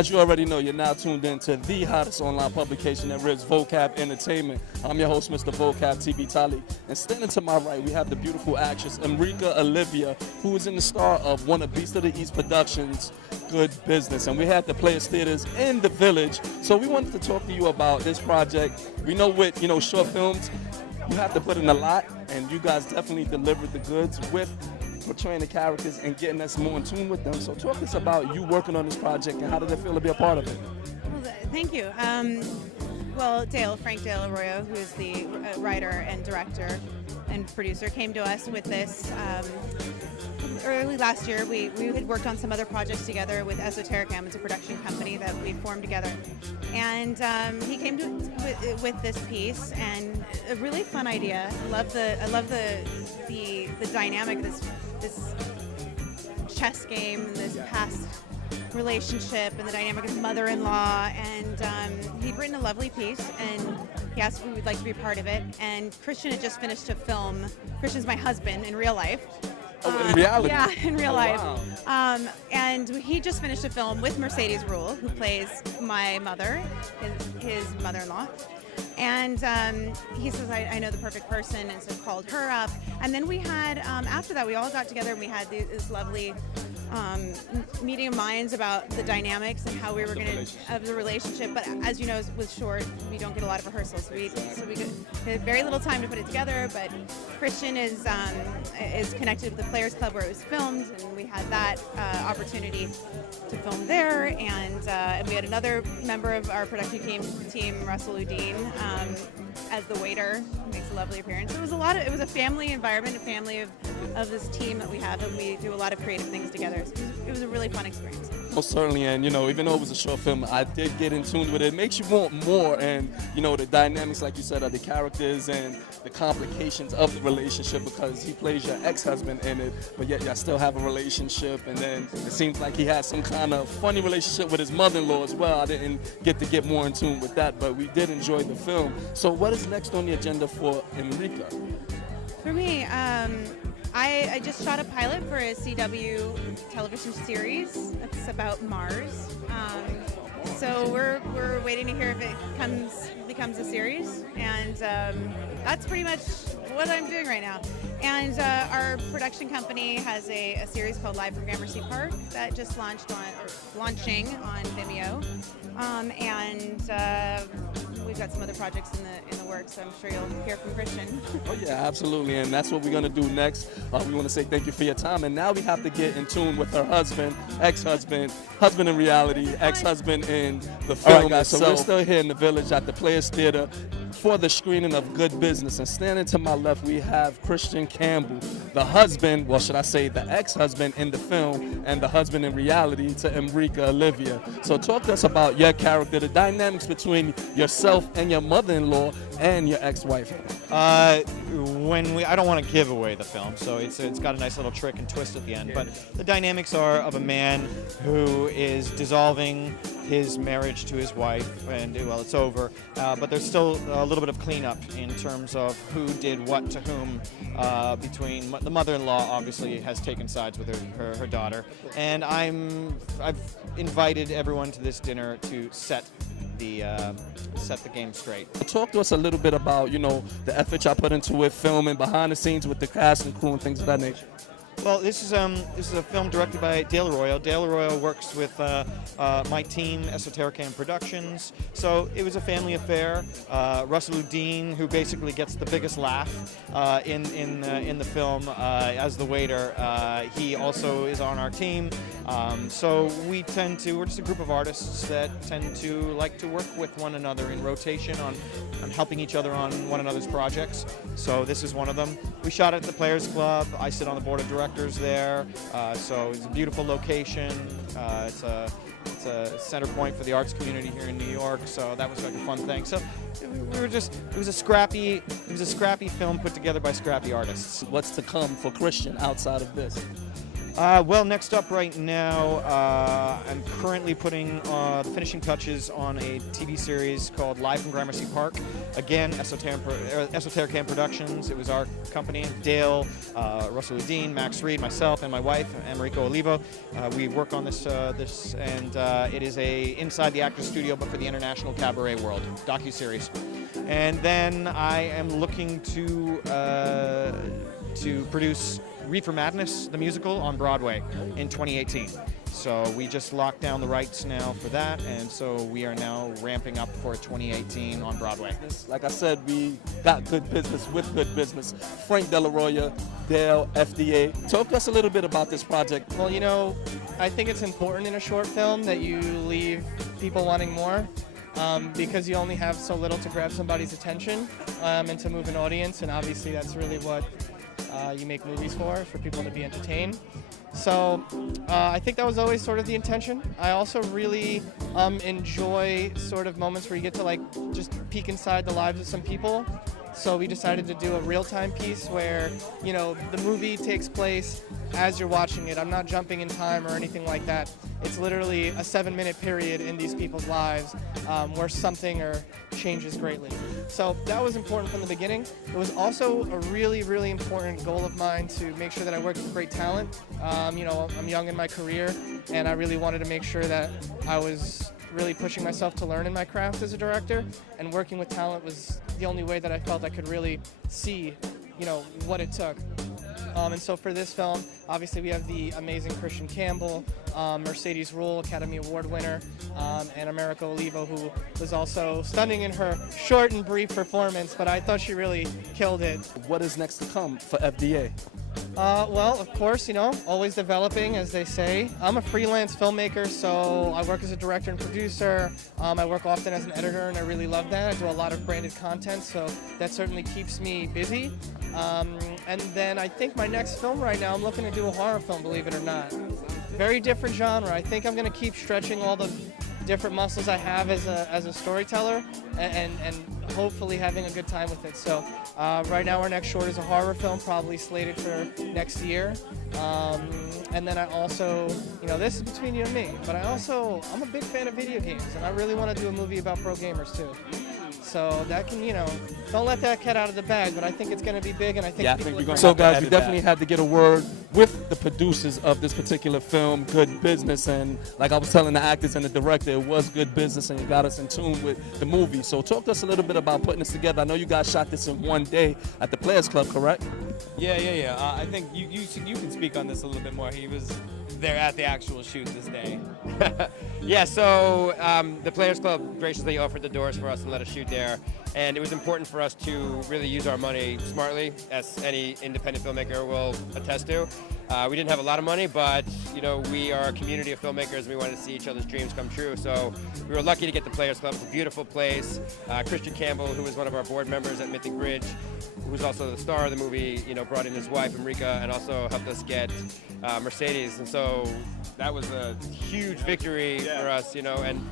as you already know, you're now tuned in to the hottest online publication there is, Vocab Entertainment. I'm your host, Mr. Vocab TV Tali. And standing to my right, we have the beautiful actress, Enrica Olivia, who is in the star of one of Beast of the East Productions' Good Business. And we had the Players Theaters in the Village. So we wanted to talk to you about this project. We know with, short films, you have to put in a lot, and you guys definitely delivered the goods with portraying the characters and getting us more in tune with them. So talk to us about you working on this project and how did it feel to be a part of it? Well, thank you. Frank Dale Arroyo, who is the writer and director and producer, came to us with this early last year. We had worked on some other projects together with Esotericam. It's a production company that we formed together. And he came with this piece, and a really fun idea. I love the dynamic of this chess game and this past relationship and the dynamic of mother-in-law. And he'd written a lovely piece, and he asked if we would like to be a part of it. And Christian had just finished a film. Christian's my husband in real life. In reality? Yeah, in real life. Wow. And he just finished a film with Mercedes Rule, who plays my mother, his mother-in-law. And he says, I know the perfect person, and so called her up. And then we had, after that, we all got together and we had this lovely meeting of minds about the dynamics and how we were going to, of the relationship. But as you know, with short, we don't get a lot of rehearsals. So we had very little time to put it together, but Christian is connected with the Players Club where it was filmed, and we had that opportunity to film there. And we had another member of our production team, Russell Udine, as the waiter, who makes a lovely appearance. It was a family environment, a family of this team that we have, and we do a lot of creative things together. So it was a really fun experience. Most certainly, and even though it was a short film, I did get in tune with it. It makes you want more, and the dynamics, like you said, of the characters and the complications of the relationship, because he plays your ex-husband in it, but yet y'all still have a relationship, and then it seems like he has some kind of funny relationship with his mother-in-law as well. I didn't get more in tune with that, but we did enjoy the film. So what is next on the agenda for Enrica? For me, I just shot a pilot for a CW television series. It's about Mars. So we're waiting to hear if it becomes a series, and that's pretty much what I'm doing right now. And our production company has a series called Live from Gramercy Park that just launching on Vimeo, and we've got some other projects in the works, so I'm sure you'll hear from Christian. Oh yeah, absolutely, and that's what we're gonna do next. We want to say thank you for your time, and now we have to get in tune with her husband, ex-husband, husband in reality, ex-husband in the film. All right, guys, so we're still here in the Village at the Players Theater for the screening of Good Business, and standing to my left we have Christian Campbell, the husband, well, should I say the ex-husband in the film, and the husband in reality to Enrica Olivia. So talk to us about your character, the dynamics between yourself and your mother-in-law and your ex-wife. I don't want to give away the film, so it's got a nice little trick and twist at the end, but the dynamics are of a man who is dissolving his marriage to his wife, and well, it's over, but there's still a little bit of cleanup in terms of who did what to whom, between the mother-in-law obviously has taken sides with her daughter, and I've invited everyone to this dinner to set the game straight. Talk to us a little bit about the effort y'all put into it, filming behind the scenes with the cast and crew and things of that nature. Well, this is a film directed by Dale Arroyo. Dale Arroyo works with my team, Esotericam Productions. So it was a family affair. Russell Udine, who basically gets the biggest laugh in the film as the waiter, he also is on our team. So we're just a group of artists that tend to like to work with one another in rotation on helping each other on one another's projects. So this is one of them. We shot at the Players Club. I sit on the board of directors there. So it's a beautiful location. It's a center point for the arts community here in New York. So that was like a fun thing. So it was a scrappy film put together by scrappy artists. What's to come for Christian outside of this? Well, next up right now, I'm currently putting the finishing touches on a TV series called Live from Gramercy Park. Again, Esoterican Productions. It was our company, Dale, Russell Udine, Max Reed, myself, and my wife, Enrico Olivo. We work on this, and it is a Inside the Actors Studio, but for the international cabaret world, docuseries. And then I am looking to produce Reefer Madness, the musical, on Broadway in 2018. So we just locked down the rights now for that, and so we are now ramping up for 2018 on Broadway. Like I said, we got good business with good business. Frank De La Roya, Dale, FDA. Talk to us a little bit about this project. Well, you know, I think it's important in a short film that you leave people wanting more. Because you only have so little to grab somebody's attention and to move an audience, and obviously that's really what you make movies for people to be entertained. So I think that was always sort of the intention. I also really enjoy sort of moments where you get to like just peek inside the lives of some people. So we decided to do a real-time piece where, you know, the movie takes place as you're watching it. I'm not jumping in time or anything like that. It's literally a 7-minute period in these people's lives where something changes greatly. So that was important from the beginning. It was also a really, really important goal of mine to make sure that I worked with great talent. You know, I'm young in my career, and I really wanted to make sure that I was really pushing myself to learn in my craft as a director, and working with talent was the only way that I felt I could really see, you know, what it took. And so for this film, obviously we have the amazing Christian Campbell, Mercedes Rule, Academy Award winner, and America Olivo, who was also stunning in her short and brief performance, but I thought she really killed it. What is next to come for FDA? Well, of course, you know, always developing, as they say. I'm a freelance filmmaker, so I work as a director and producer. I work often as an editor, and I really love that. I do a lot of branded content, so that certainly keeps me busy. And then I think my next film right now, I'm looking to do a horror film, believe it or not. Very different genre. I think I'm going to keep stretching all the different muscles I have as a storyteller, and hopefully having a good time with it. So right now our next short is a horror film, probably slated for next year. And then I also, you know, this is between you and me, but I'm a big fan of video games, and I really want to do a movie about pro gamers too. So that can, you know, don't let that cat out of the bag, but I think it's going to be big, and I think people we're going to. So guys, we definitely had to get a word with the producers of this particular film, Good Business, and like I was telling the actors and the director, it was good business, and it got us in tune with the movie. So talk to us a little bit about putting this together. I know you guys shot this in one day at the Players Club, correct? Yeah. I think you can speak on this a little bit more. He was there at the actual shoot this day. Yeah, so the Players Club graciously offered the doors for us and let us shoot there. And it was important for us to really use our money smartly, as any independent filmmaker will attest to. We didn't have a lot of money, but you know, we are a community of filmmakers, and we wanted to see each other's dreams come true. So we were lucky to get the Players Club. It's a beautiful place. Christian Campbell, who was one of our board members at Mythic Bridge, who's also the star of the movie, you know, brought in his wife, Enrica, and also helped us get Mercedes. And so that was a huge victory for us, you know. And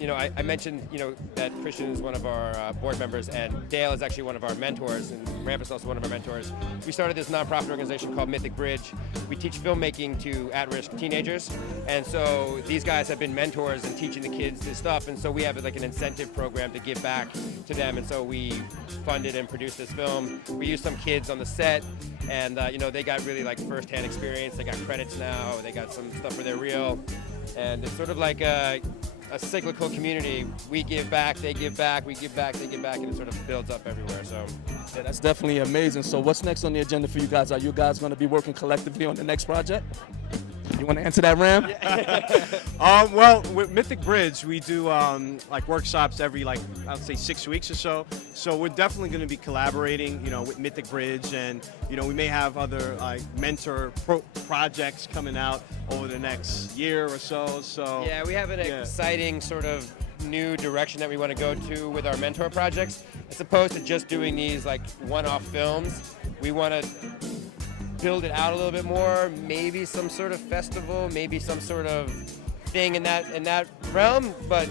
you know, I mentioned, you know, that Christian is one of our board members, and Dale is actually one of our mentors, and Ramp is also one of our mentors. We started this nonprofit organization called Mythic Bridge. We teach filmmaking to at-risk teenagers, and so these guys have been mentors and teaching the kids this stuff, and so we have like an incentive program to give back to them, and so we funded and produced this film. We used some kids on the set, and you know, they got really like first-hand experience. They got credits now. They got some stuff where they're real, and it's sort of like a cyclical community. We give back, they give back, we give back, they give back, and it sort of builds up everywhere. So yeah, that's definitely amazing. So what's next on the agenda for you guys? Are you guys going to be working collectively on the next project? You want to answer that, Ram? Well, with Mythic Bridge, we do like workshops every, like, I'd say 6 weeks or so. So we're definitely going to be collaborating, you know, with Mythic Bridge, and you know, we may have other like mentor projects coming out over the next year or so. So yeah, we have an exciting sort of new direction that we want to go to with our mentor projects. As opposed to just doing these like one-off films, we want to build it out a little bit more, maybe some sort of festival, maybe some sort of thing in that realm, but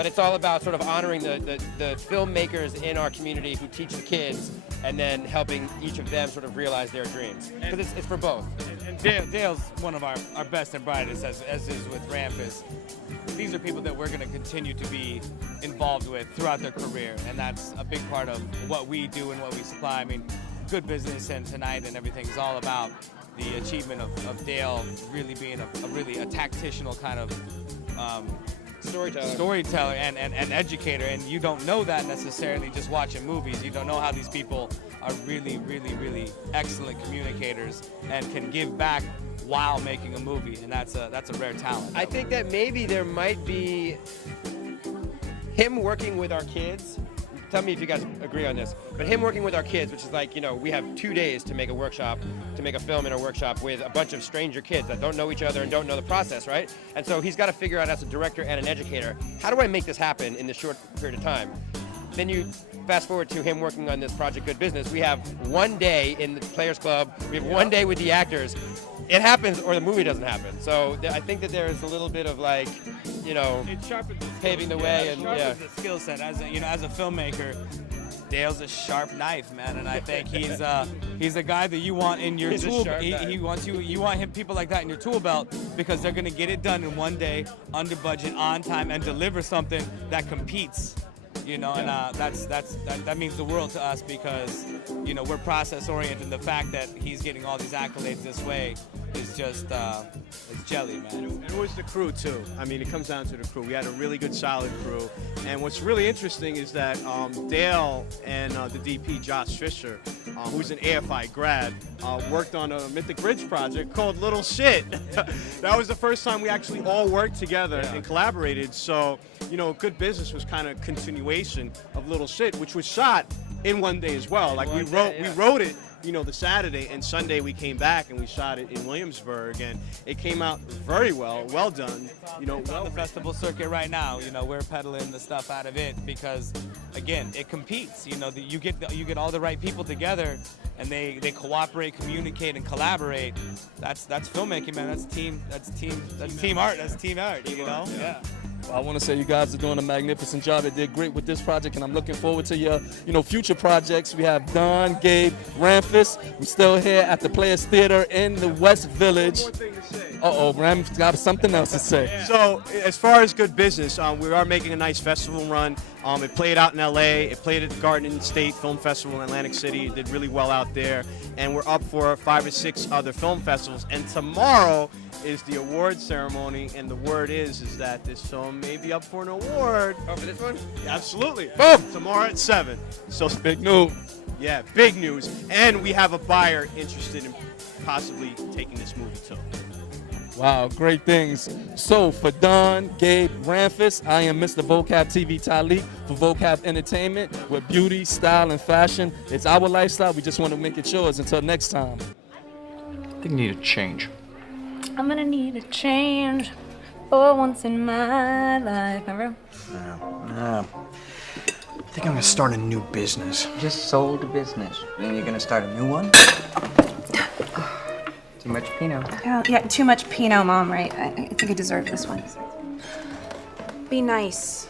but it's all about sort of honoring the filmmakers in our community who teach the kids, and then helping each of them sort of realize their dreams. Because it's for both. And Dale's one of our best and brightest, as is with Ramphis. These are people that we're going to continue to be involved with throughout their career, and that's a big part of what we do and what we supply. I mean, Good Business and Tonight and everything is all about the achievement of Dale really being a tactician kind of storyteller and educator. And you don't know that necessarily just watching movies. You don't know how these people are really excellent communicators and can give back while making a movie, and that's a rare talent. I think that maybe there might be him working with our kids. Tell me if you guys agree on this, but him working with our kids, which is like, you know, we have 2 days to make a workshop, to make a film in a workshop with a bunch of stranger kids that don't know each other and don't know the process, right? And so he's got to figure out, as a director and an educator, how do I make this happen in this short period of time? Then you fast forward to him working on this project, Good Business. We have 1 day in the Players Club. We have 1 day with the actors. It happens, or the movie doesn't happen. So I think that there's a little bit of, like, you know, It sharpens the paving the way, and sharpens the skill set. As a filmmaker, Dale's a sharp knife, man, and I think he's a guy that you want in your He's a tool. sharp knife. He wants you want him, people like that in your tool belt, because they're gonna get it done in 1 day, under budget, on time, and deliver something that competes. You know, and that means the world to us, because, you know, we're process oriented. And the fact that he's getting all these accolades this way is just it's jelly, man. And it was the crew too. I mean, it comes down to the crew. We had a really good, solid crew. And what's really interesting is that Dale and the DP, Josh Fisher, who's an AFI grad, worked on a Mythic Bridge project called Little Shit. That was the first time we actually all worked together and collaborated. So, you know, Good Business was kind of continuation of Little Shit, which was shot in 1 day as well. Like we wrote it, you know, the Saturday, and Sunday we came back and we shot it in Williamsburg, and it came out very well done. You know, It's on the festival circuit right now. You know, we're peddling the stuff out of it because, again, it competes. You know, you get all the right people together, and they cooperate, communicate, and collaborate. That's filmmaking, man. That's team art. That's team art. You know, yeah. I want to say you guys are doing a magnificent job. They did great with this project, and I'm looking forward to your, you know, future projects. We have Don, Gabe, Ramphis. We're still here at the Players Theater in the West Village. One thing to say. Ram's got something else to say. So, as far as Good Business, we are making a nice festival run. It played out in LA. It played at the Garden State Film Festival in Atlantic City. It did really well out there. And we're up for 5 or 6 other film festivals. And tomorrow is the award ceremony. And the word is that this film may be up for an award. Oh, for this one? Absolutely. Boom! Tomorrow at 7. So Big news. yeah, big news. And we have a buyer interested in possibly taking this movie too. Wow, great things. So for Don, Gabe, Ramphis, I am Mr. Vocab TV Talik for Vocab Entertainment, where beauty, style, and fashion is our lifestyle. We just want to make it yours. Until next time. I think you need a change. I'm gonna need a change for once in my life. Remember? No. I think I'm gonna start a new business. Just sold a business. Then you're gonna start a new one? Too much Pinot. Oh, yeah, too much Pinot, Mom, right? I think I deserve this one. Be nice.